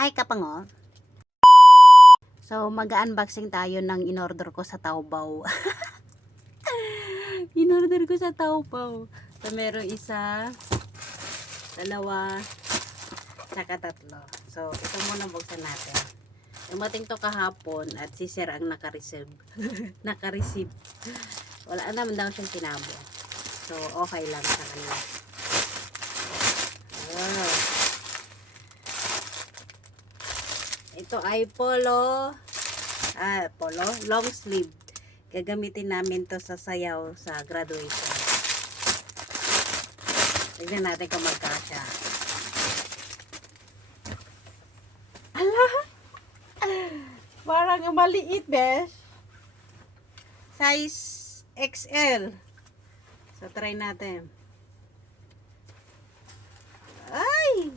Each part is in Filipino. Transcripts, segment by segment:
Hi Kapango. So mag-unboxing tayo ng in-order ko sa Taobao. In-order ko sa Taobao. So meron isa, dalawa, saka tatlo. So ito muna buksan natin. Dumating to kahapon at si Sir ang naka-receive. Naka-receive. Wala naman daw siyang tinabo. So okay lang sa kanya. Wow. Ito ay polo long sleeve. Gagamitin namin to sa sayaw sa graduation. Tignan natin kung magkasya. Ala! Parang maliit, besh. Size XL. So try natin. Ay!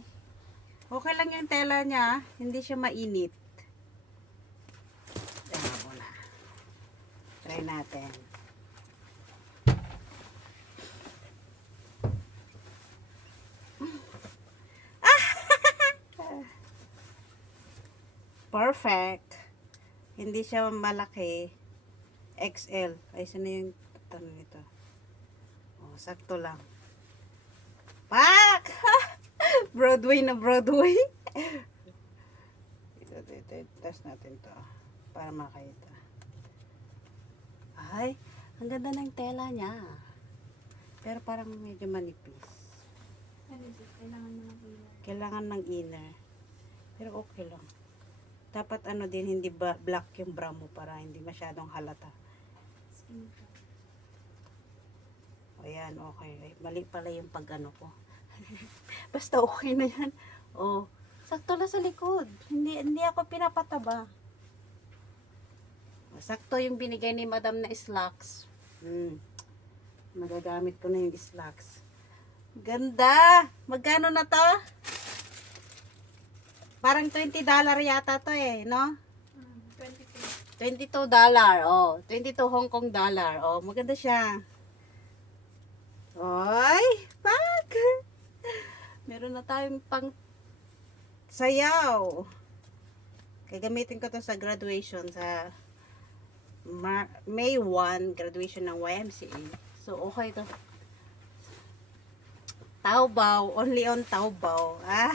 Okay lang yung tela niya, hindi siya mainit. Tingnan mo na. Try natin. Perfect. Hindi siya malaki. XL. Ay, saan na yung tanong nito? Oh, sakto lang. Pak! Broadway na Broadway. Ito, test natin to para makita. Ay, ang ganda ng tela niya. Pero parang medyo manipis. Kailangan ng inner. Pero okay lang. Dapat ano din, hindi ba black yung bra mo para hindi masyadong halata. O yan, okay. Ay, mali pala yung pag ano ko. Basta okay na yan. Oh, sakto lang sa likod. Hindi ako pinapataba. Sakto yung binigay ni Madam na slacks. Magagamit ko na yung slacks. Ganda! Magkano na to? Parang $20 yata to eh, no? $22. Oh, 22 Hong Kong dollar. Oh, maganda siya. Oy, pak! Meron na tayong pang sayaw. Gagamitin ko to sa graduation sa May 1, graduation ng YMCA. So, okay to. Taobao, only on Taobao. Pa?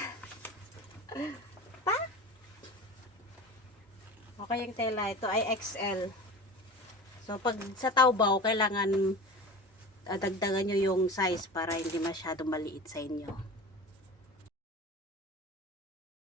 Okay yung tela. Ito ay XL. So, pag sa Taobao, kailangan dagdagan nyo yung size para hindi masyado maliit sa inyo.